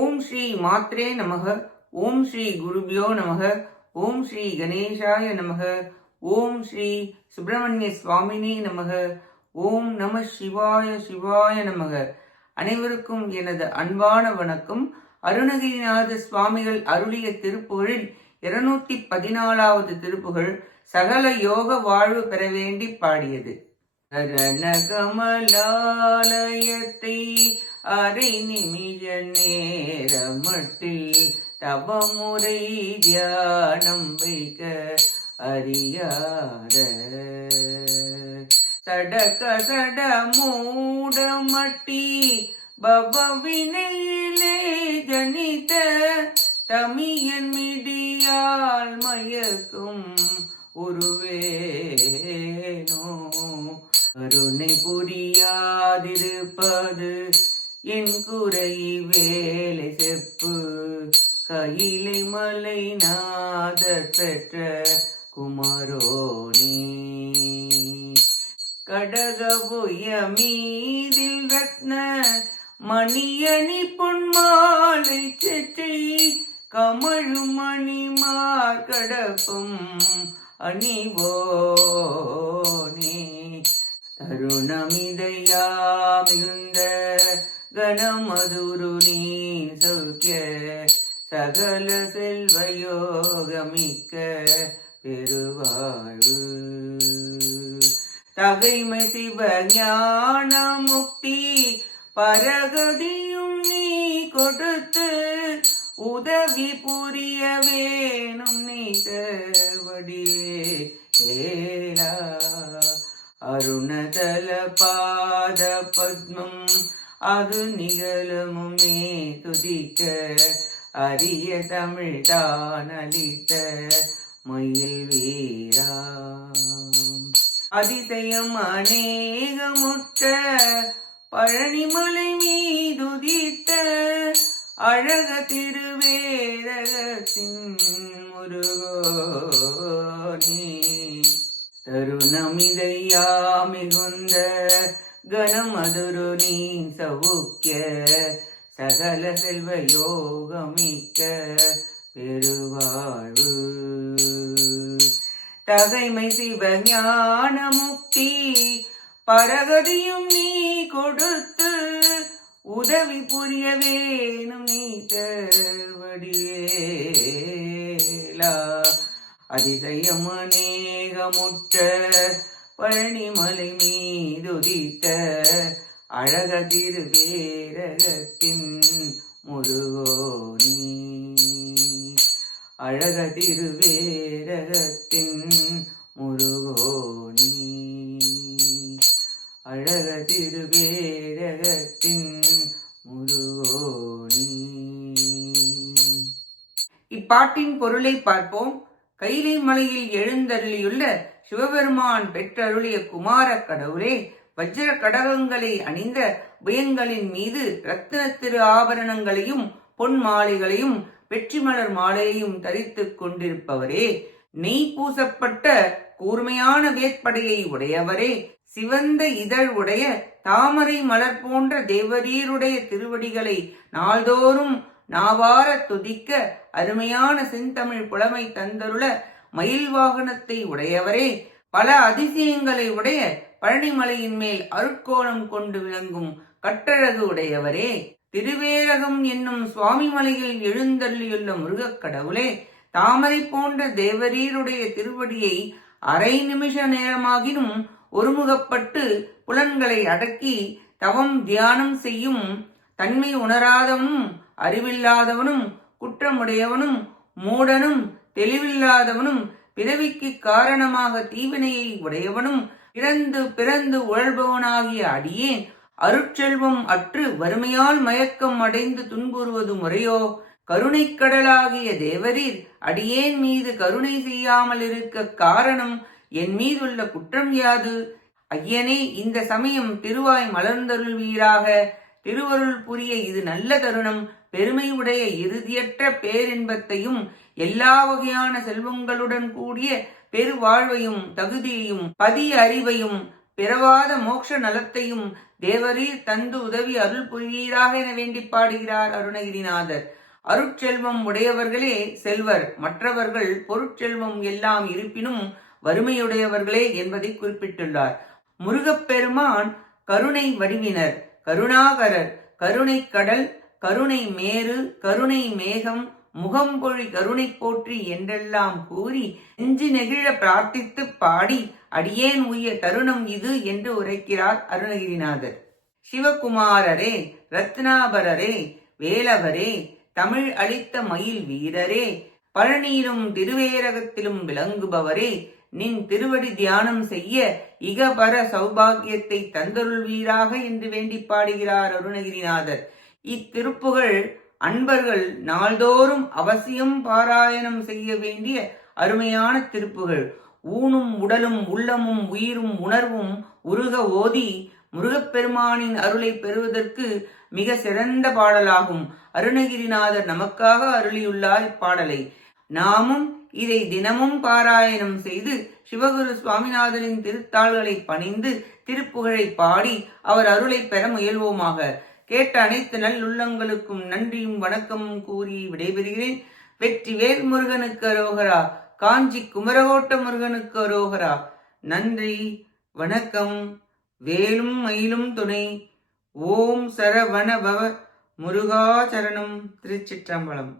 ஓம் ஸ்ரீ மாத்ரே நமக. ஓம் ஸ்ரீ குருபியோ நமக. ஓம் ஸ்ரீ கணேசாய நமக. ஓம் ஸ்ரீ சுப்பிரமணிய சுவாமினே நமக. ஓம் நம சிவாய சிவாய நமக. அனைவருக்கும் எனது அன்பான வணக்கம். அருணகிரிநாத சுவாமிகள் அருளிய திருப்புகழில் 214வது திருப்புகழ் சகல யோக வாழ்வு பெற வேண்டி பாடியது. கமலாலயத்தை அரை நிமிஷ நேரமட்டில் தவமுறை தியானம் வைக்க அறியாத சட மூடமட்டி பவவினையிலே ஜனித தமியன் மிடியால் மயக்கும் உருவேனோ கருணை புரியாதிருப்பது என் குறை வேலை செப்பு கையிலை மலை நாத பெற்ற குமரோனி கடகபுய மீதில் ரத்ன மணியணி பொன்மாலை செற்றி கமழும் மணிமார் கடப்பும் அணிவோனே தருணமிதையா மிகுந்த கணமதுரு நீ சௌக்கிய சகல செல்வயோகமிக்க பெருவாழ்வு தகைமை சிவ ஞான முக்தி பரகதியும் நீ கொடுத்து உதவி புரிய வேணும் நீ வடிவேலா அருணதல பாத பத்மம் அது நிகழமுமே துதிக்க அரிய தமிழ் தான் அளித்த மயில் வீரா அதிசயம் அநேகமுற்ற பழனிமலை மீதுதித்த அழக திருவேரகத்தின் முருகோனே தருணமிதையா மிகுந்த கணமதுரு நீ சவுக்கிய சகல செல்வ யோகமிக்க பெருவாழ்வு தகைமை சிவ ஞான முக்தி பரகதியும் நீ கொடுத்து உதவி புரிய வேணும் நீ வடிவேலா அதிசயம் அநேகமுற்ற பழனிமலை மீதுதித்த அழக திருவேரகத்தின் முருகோனி அழக திருவேரகத்தின் முருகோனி அழக திருவேரகத்தின் முருகோனி. இப்பாட்டின் பொருளை பார்ப்போம். கைலை மலையில் எழுந்தருளியுள்ள சிவபெருமான் பெற்றருளிய குமார கடவுளே, வஜ்ர கடகங்களை அணிந்த புயங்களின் மீது ரத்தின திரு ஆபரணங்களையும் பொன் மாலைகளையும் வெற்றி மலர் மாலையையும் தரித்துக் கொண்டிருப்பவரே, நெய் பூசப்பட்ட கூர்மையான வேற்படையை உடையவரே, சிவந்த இதழ் உடைய தாமரை மலர் போன்ற தேவரீருடைய திருவடிகளை நாள்தோறும் நாவார துதிக்க அருமையான செந்தமிழ் புலமை தந்தருள மயில் வாகனத்தை உடையவரே, பல அதிசயங்களை உடைய பழனிமலையின் மேல் அருட்கோலம் கொண்டு விளங்கும் கட்டழகு உடையவரே, திருவேரகம் என்னும் சுவாமி மலையில் எழுந்தள்ளியுள்ள முருகக் கடவுளே, தாமரை போன்ற தேவரீருடைய திருவடியை அரை நிமிஷ நேரமாகினும் ஒருமுகப்பட்டு புலன்களை அடக்கி தவம் தியானம் செய்யும் தன்மை உணராதவனும் அறிவில்லாதவனும் குற்றமுடையவனும் மூடனும் தெளிவில்லாதவனும் பிறவிக்கு காரணமாக தீவினையை உடையவனும் பிறந்து உழல்பவனாகிய அடியேன் அருட்செல்வம் அற்று வறுமையால் மயக்கம் அடைந்து துன்புறுவது முறையோ? கருணைக்கடலாகிய தேவரீர் அடியேன் மீது கருணை செய்யாமல் இருக்க காரணம் என் மீதுள்ள குற்றம் யாது? ஐயனே, இந்த சமயம் திருவாய் மலர்ந்தருள்வீராக. திருவருள் புரிய இது நல்ல தருணம். பெருமை உடைய இறுதியற்ற பேரின்பத்தையும் எல்லா வகையான செல்வங்களுடன் கூடிய பெருவாழ்வையும் தகுதியையும் பதி அறிவையும் பிறவாத மோட்ச நலத்தையும் தேவரீர் தந்து உதவி அருள் புரிவீராக என வேண்டி பாடுகிறார் அருணகிரிநாதர். அருட்செல்வம் உடையவர்களே செல்வர், மற்றவர்கள் பொருட்செல்வம் எல்லாம் இருப்பினும் வறுமையுடையவர்களே என்பதை குறிப்பிட்டுள்ளார். முருகப்பெருமான் கருணை வடிவினர், கருணாகரர், கருணை கடல், கருணை மேரு, கருணை மேகம், முகம்பொழி கருணை போற்றி என்றெல்லாம் கூறி நெஞ்சு நெகிழ பிரார்த்தித்து பாடி அடியேன் உய்ய தருணம் இது என்று உரைக்கிறார் அருணகிரிநாதர். சிவகுமாரரே, ரத்னாபரரே, வேலவரே, தமிழ் அளித்த மயில் வீரரே, பழனியிலும் திருவேரகத்திலும் விளங்குபவரே, நின் திருவடி தியானம் செய்ய இகபர சௌபாகியத்தை தந்தருள்வீராக என்று வேண்டி பாடுகிறார் அருணகிரிநாதர். இத்திருப்புகழ் அன்பர்கள் நாள்தோறும் அவசியம் பாராயணம் செய்ய வேண்டிய அருமையான திருப்புகழ். ஊனும் உடலும் உள்ளமும் உயிரும் உணர்வும் உருக ஓதி முருகப்பெருமானின் அருளை பெறுவதற்கு மிக சிறந்த பாடலாகும். அருணகிரிநாதர் நமக்காக அருளியுள்ளார் இப்பாடலை. நாமும் இதை தினமும் பாராயணம் செய்து சிவகுரு சுவாமிநாதரின் திருத்தாள்களை பணிந்து திருப்புகழை பாடி அவர் அருளை பெற முயல்வோமாக. கேட்ட அனைத்து நல்லுள்ளங்களுக்கும் நன்றியும் வணக்கமும் கூறி விடைபெறுகிறேன். வெற்றிவேல் முருகனுக்கு அரோகரா, காஞ்சி குமரகோட்ட முருகனுக்கு அரோகரா. நன்றி, வணக்கம். வேலும் மயிலும் துணை. ஓம் சரவண பவ முருகா சரணம். திருச்சிற்றம்பலம்.